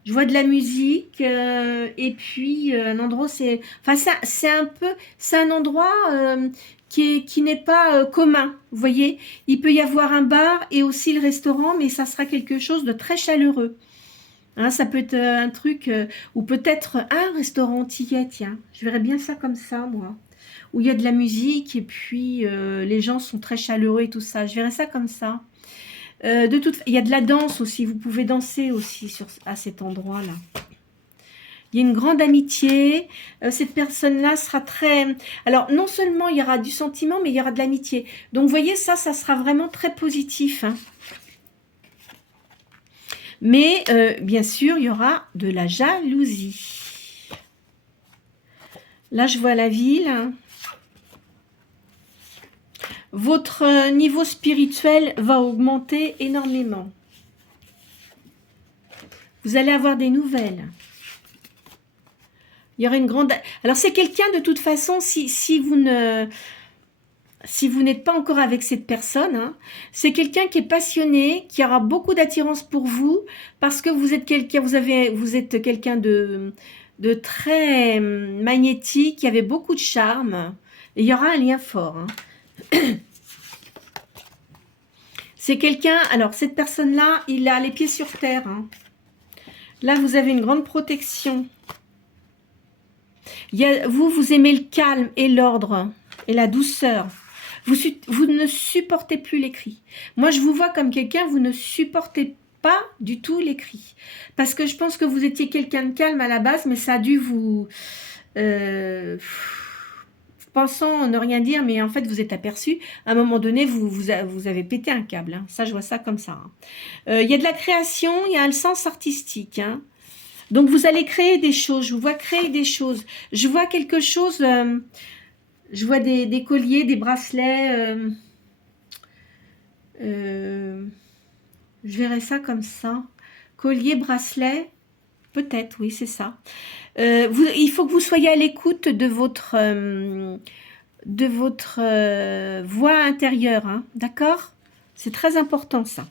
Je vois de la musique. Et puis, un endroit, c'est... Enfin, c'est un endroit qui n'est pas commun. Vous voyez, il peut y avoir un bar et aussi le restaurant, mais ça sera quelque chose de très chaleureux. Hein, ça peut être un truc, ou peut-être un restaurant entier, tiens. Je verrais bien ça comme ça, moi. Où il y a de la musique et puis les gens sont très chaleureux et tout ça. Je verrais ça comme ça. Il y a de la danse aussi. Vous pouvez danser aussi à cet endroit-là. Il y a une grande amitié. Cette personne-là sera très... Alors, non seulement il y aura du sentiment, mais il y aura de l'amitié. Donc, vous voyez, ça sera vraiment très positif. Hein. Mais, bien sûr, il y aura de la jalousie. Là, je vois la ville. Votre niveau spirituel va augmenter énormément. Vous allez avoir des nouvelles. Il y aura une grande... Alors, c'est quelqu'un, de toute façon, si vous n'êtes pas encore avec cette personne, hein, c'est quelqu'un qui est passionné, qui aura beaucoup d'attirance pour vous, parce que vous êtes quelqu'un, vous êtes quelqu'un de très magnétique, qui avait beaucoup de charme, et il y aura un lien fort. Hein. C'est quelqu'un, alors cette personne-là, il a les pieds sur terre. Hein. Là, vous avez une grande protection. Vous aimez le calme et l'ordre et la douceur. Vous ne supportez plus les cris. Moi, je vous vois comme quelqu'un, vous ne supportez pas du tout les cris. Parce que je pense que vous étiez quelqu'un de calme à la base, mais ça a dû vous... pensant ne rien dire, mais en fait, vous êtes aperçu. À un moment donné, vous avez pété un câble. Hein. Ça, je vois ça comme ça. Hein. Il y a de la création, il y a un sens artistique. Hein. Donc, vous allez créer des choses. Je vous vois créer des choses. Je vois quelque chose... je vois des colliers, des bracelets. Je verrais ça comme ça. Collier, bracelet. Peut-être, oui, c'est ça. Il faut que vous soyez à l'écoute de votre voix intérieure. Hein, d'accord? C'est très important, ça.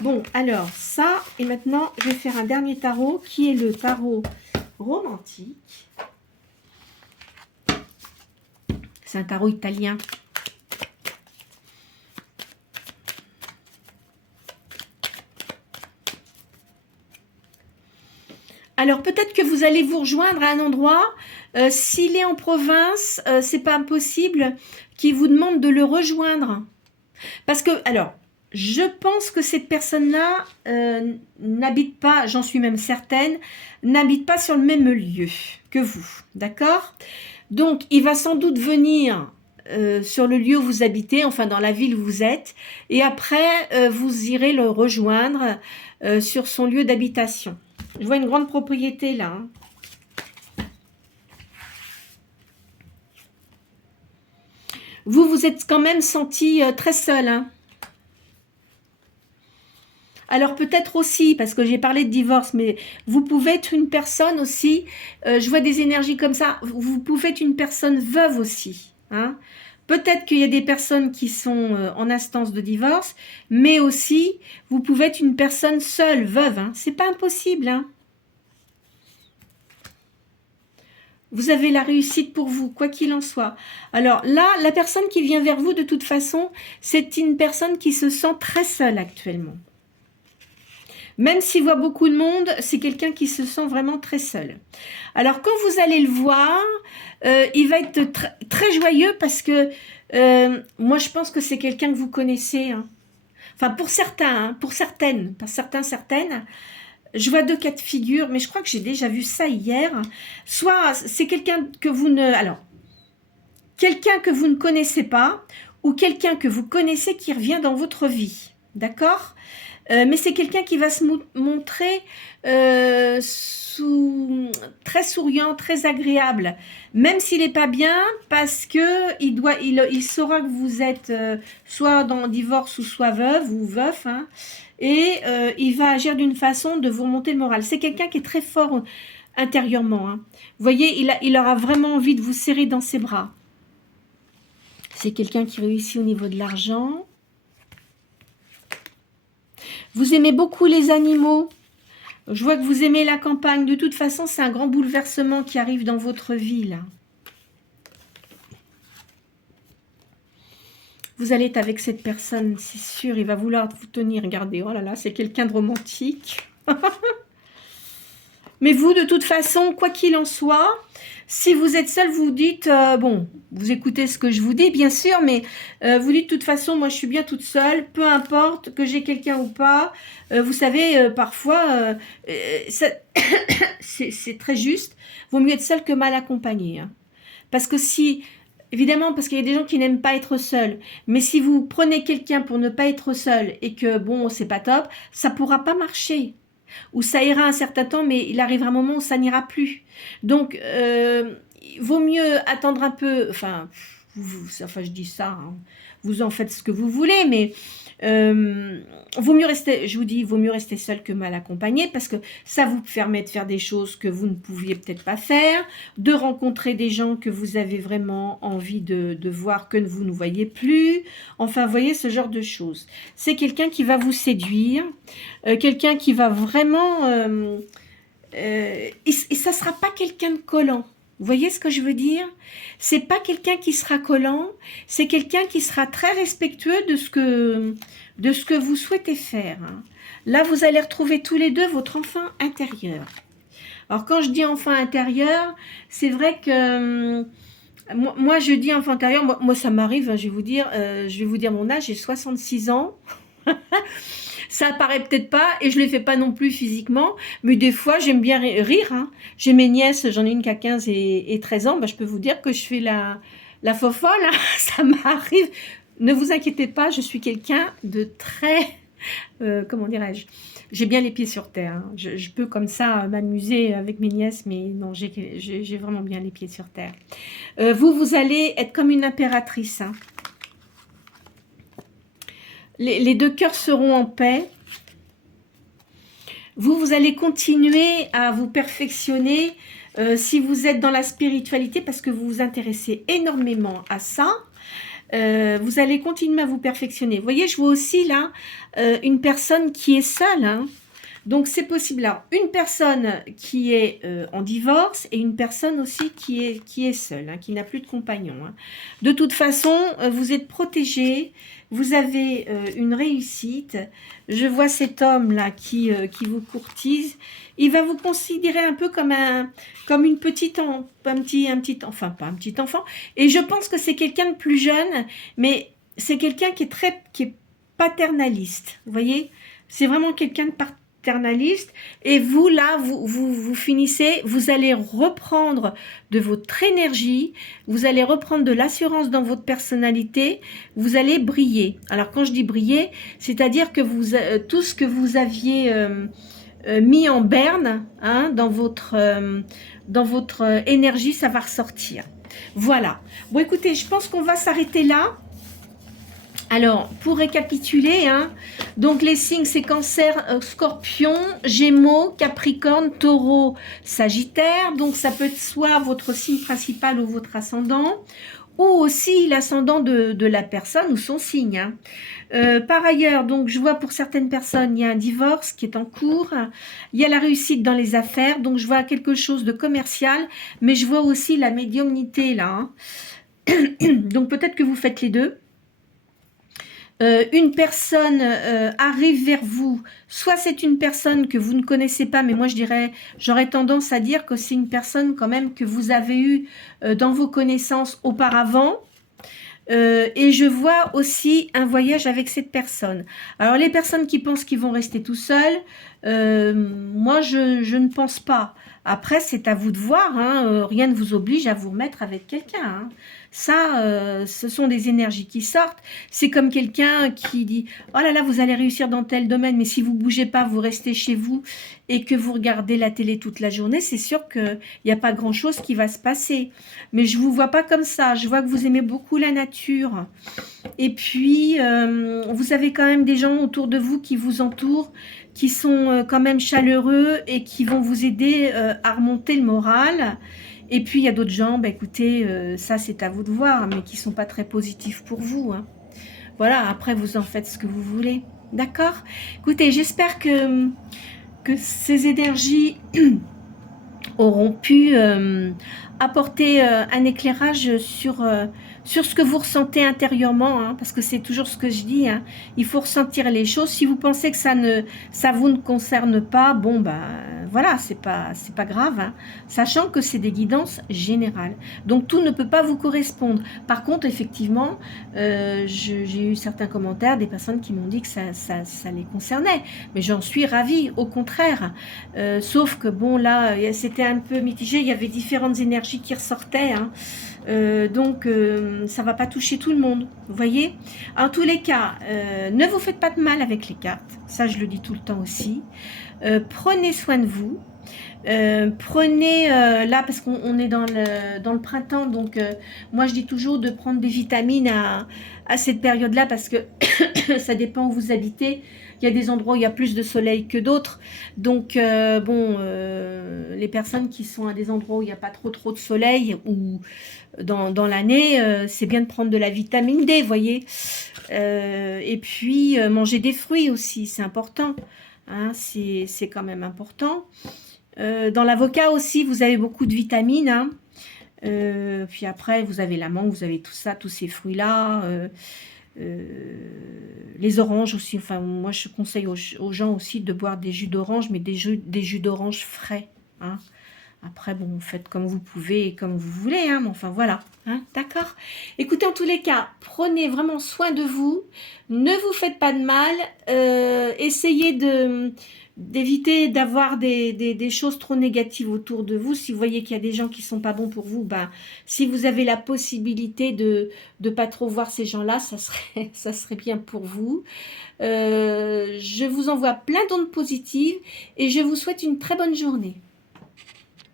Bon, alors, ça. Et maintenant, je vais faire un dernier tarot qui est le tarot romantique. C'est un tarot italien. Alors, peut-être que vous allez vous rejoindre à un endroit. S'il est en province, c'est pas impossible qu'il vous demande de le rejoindre. Parce que, alors, je pense que cette personne-là n'habite pas, j'en suis même certaine, n'habite pas sur le même lieu que vous. D'accord ? Donc, il va sans doute venir sur le lieu où vous habitez, enfin dans la ville où vous êtes, et après, vous irez le rejoindre sur son lieu d'habitation. Je vois une grande propriété là. Hein. Vous êtes quand même senti très seul. Hein. Alors peut-être aussi, parce que j'ai parlé de divorce, mais vous pouvez être une personne aussi, je vois des énergies comme ça, vous pouvez être une personne veuve aussi. Hein. Peut-être qu'il y a des personnes qui sont en instance de divorce, mais aussi, vous pouvez être une personne seule, veuve. Hein. C'est pas impossible. Hein. Vous avez la réussite pour vous, quoi qu'il en soit. Alors là, la personne qui vient vers vous, de toute façon, c'est une personne qui se sent très seule actuellement. Même s'il voit beaucoup de monde, c'est quelqu'un qui se sent vraiment très seul. Alors, quand vous allez le voir, il va être très joyeux parce que Moi, je pense que c'est quelqu'un que vous connaissez. Hein. Enfin, pour certains, hein, pour certaines, pas certains, certaines. Je vois deux cas de figure, mais je crois que j'ai déjà vu ça hier. Soit c'est quelqu'un que vous ne... Alors, quelqu'un que vous ne connaissez pas, ou quelqu'un que vous connaissez qui revient dans votre vie. D'accord ? Mais c'est quelqu'un qui va se montrer très souriant, très agréable, même s'il n'est pas bien, parce que il saura que vous êtes soit dans divorce ou soit veuve ou veuf, hein, et il va agir d'une façon de vous remonter le moral. C'est quelqu'un qui est très fort intérieurement. Hein. Vous voyez, il aura vraiment envie de vous serrer dans ses bras. C'est quelqu'un qui réussit au niveau de l'argent. Vous aimez beaucoup les animaux. Je vois que vous aimez la campagne. De toute façon, c'est un grand bouleversement qui arrive dans votre vie, là. Vous allez être avec cette personne, c'est sûr. Il va vouloir vous tenir. Regardez, oh là là, c'est quelqu'un de romantique. Mais vous, de toute façon, quoi qu'il en soit, si vous êtes seul, vous dites, bon, vous écoutez ce que je vous dis, bien sûr, mais vous dites, de toute façon, moi, je suis bien toute seule, peu importe que j'ai quelqu'un ou pas. Vous savez, parfois, c'est très juste, vaut mieux être seul que mal accompagné. Hein. Parce que si, évidemment, parce qu'il y a des gens qui n'aiment pas être seuls, mais si vous prenez quelqu'un pour ne pas être seul et que, bon, c'est pas top, ça pourra pas marcher. Ou ça ira un certain temps, mais il arrivera un moment où ça n'ira plus. Donc, vaut mieux attendre un peu, enfin, je dis ça, hein, vous en faites ce que vous voulez, mais vaut mieux rester, je vous dis, vaut mieux rester seul que mal accompagné, parce que ça vous permet de faire des choses que vous ne pouviez peut-être pas faire, de rencontrer des gens que vous avez vraiment envie de voir que vous ne voyez plus, enfin, vous voyez, ce genre de choses. C'est quelqu'un qui va vous séduire, quelqu'un qui va vraiment... et ça ne sera pas quelqu'un de collant. Vous voyez ce que je veux dire? C'est pas quelqu'un qui sera collant, c'est quelqu'un qui sera très respectueux de ce que vous souhaitez faire. Hein. Là, vous allez retrouver tous les deux votre enfant intérieur. Alors, quand je dis enfant intérieur, c'est vrai que... moi, je dis enfant intérieur, moi ça m'arrive, hein, je vais vous dire mon âge, j'ai 66 ans. Ça apparaît peut-être pas, et je ne les fais pas non plus physiquement, mais des fois, j'aime bien rire. Hein. J'ai mes nièces, j'en ai une qui a 15 et 13 ans, ben, je peux vous dire que je fais la fofolle, hein. Ça m'arrive. Ne vous inquiétez pas, je suis quelqu'un de très... comment dirais-je? J'ai bien les pieds sur terre. Hein. Je peux comme ça m'amuser avec mes nièces, mais non, j'ai vraiment bien les pieds sur terre. Vous allez être comme une impératrice, hein. Les deux cœurs seront en paix. Vous allez continuer à vous perfectionner si vous êtes dans la spiritualité parce que vous vous intéressez énormément à ça. Vous allez continuer à vous perfectionner. Vous voyez, je vois aussi là une personne qui est seule. Hein. Donc, c'est possible. Alors, une personne qui est en divorce et une personne aussi qui est seule, hein, qui n'a plus de compagnon. Hein. De toute façon, vous êtes protégé, vous avez une réussite. Je vois cet homme-là qui vous courtise. Il va vous considérer un peu comme une petite, enfin pas un petit enfant. Et je pense que c'est quelqu'un de plus jeune, mais c'est quelqu'un qui est paternaliste. Vous voyez, c'est vraiment quelqu'un de paternaliste. Et vous, là, vous finissez, vous allez reprendre de votre énergie, vous allez reprendre de l'assurance dans votre personnalité, vous allez briller. Alors, quand je dis briller, c'est-à-dire que tout ce que vous aviez mis en berne hein, dans votre énergie, ça va ressortir. Voilà. Bon, écoutez, je pense qu'on va s'arrêter là. Alors, pour récapituler, hein, donc les signes, c'est Cancer, Scorpion, Gémeaux, Capricorne, Taureau, Sagittaire. Donc, ça peut être soit votre signe principal ou votre ascendant, ou aussi l'ascendant de la personne ou son signe. Hein. Par ailleurs, donc, je vois pour certaines personnes, il y a un divorce qui est en cours. Il y a la réussite dans les affaires. Donc, je vois quelque chose de commercial, mais je vois aussi la médiumnité là. Hein. Donc, peut-être que vous faites les deux. Une personne arrive vers vous, soit c'est une personne que vous ne connaissez pas, mais moi j'aurais tendance à dire que c'est une personne quand même que vous avez eue dans vos connaissances auparavant. et je vois aussi un voyage avec cette personne. Alors les personnes qui pensent qu'ils vont rester tout seuls, moi je ne pense pas. Après c'est à vous de voir, hein, rien ne vous oblige à vous remettre avec quelqu'un, hein. Ça, ce sont des énergies qui sortent. C'est comme quelqu'un qui dit « Oh là là, vous allez réussir dans tel domaine, mais si vous bougez pas, vous restez chez vous et que vous regardez la télé toute la journée, c'est sûr qu'il n'y a pas grand-chose qui va se passer. » Mais je vous vois pas comme ça. Je vois que vous aimez beaucoup la nature. Et puis, vous avez quand même des gens autour de vous qui vous entourent, qui sont quand même chaleureux et qui vont vous aider à remonter le moral. Et puis, il y a d'autres gens, bah, écoutez, ça c'est à vous de voir, mais qui sont pas très positifs pour vous, hein. Voilà, après, vous en faites ce que vous voulez. D'accord? Écoutez, j'espère que ces énergies auront pu apporter un éclairage sur ce que vous ressentez intérieurement, hein, parce que c'est toujours ce que je dis, hein, il faut ressentir les choses. Si vous pensez que ça vous ne concerne pas, bon, bah, voilà, c'est pas grave, hein, sachant que c'est des guidances générales. Donc, tout ne peut pas vous correspondre. Par contre, effectivement, j'ai eu certains commentaires des personnes qui m'ont dit que ça les concernait, mais j'en suis ravie, au contraire. Sauf que, bon, là, c'était un peu mitigé, il y avait différentes énergies qui ressortaient, hein. Donc ça va pas toucher tout le monde, vous voyez. En tous les cas, ne vous faites pas de mal avec les cartes, ça je le dis tout le temps aussi. Prenez soin de vous. Prenez là parce qu'on est dans le printemps, donc moi je dis toujours de prendre des vitamines à cette période là parce que ça dépend où vous habitez. Il y a des endroits où il y a plus de soleil que d'autres, donc bon, les personnes qui sont à des endroits où il n'y a pas trop de soleil ou dans l'année, c'est bien de prendre de la vitamine D, vous voyez. Et puis manger des fruits aussi, c'est important, hein, c'est quand même important. Dans l'avocat aussi, vous avez beaucoup de vitamines, hein. Puis après, vous avez la mangue, vous avez tout ça, tous ces fruits-là. Les oranges aussi. Enfin, moi, je conseille aux gens aussi de boire des jus d'orange, mais des jus d'orange frais, hein. Après, bon, faites comme vous pouvez et comme vous voulez, hein, mais enfin, voilà, hein, d'accord? Écoutez, en tous les cas, prenez vraiment soin de vous, ne vous faites pas de mal, essayez d'éviter d'avoir des choses trop négatives autour de vous. Si vous voyez qu'il y a des gens qui sont pas bons pour vous, ben, si vous avez la possibilité de pas trop voir ces gens-là, ça serait bien pour vous. Je vous envoie plein d'ondes positives et je vous souhaite une très bonne journée.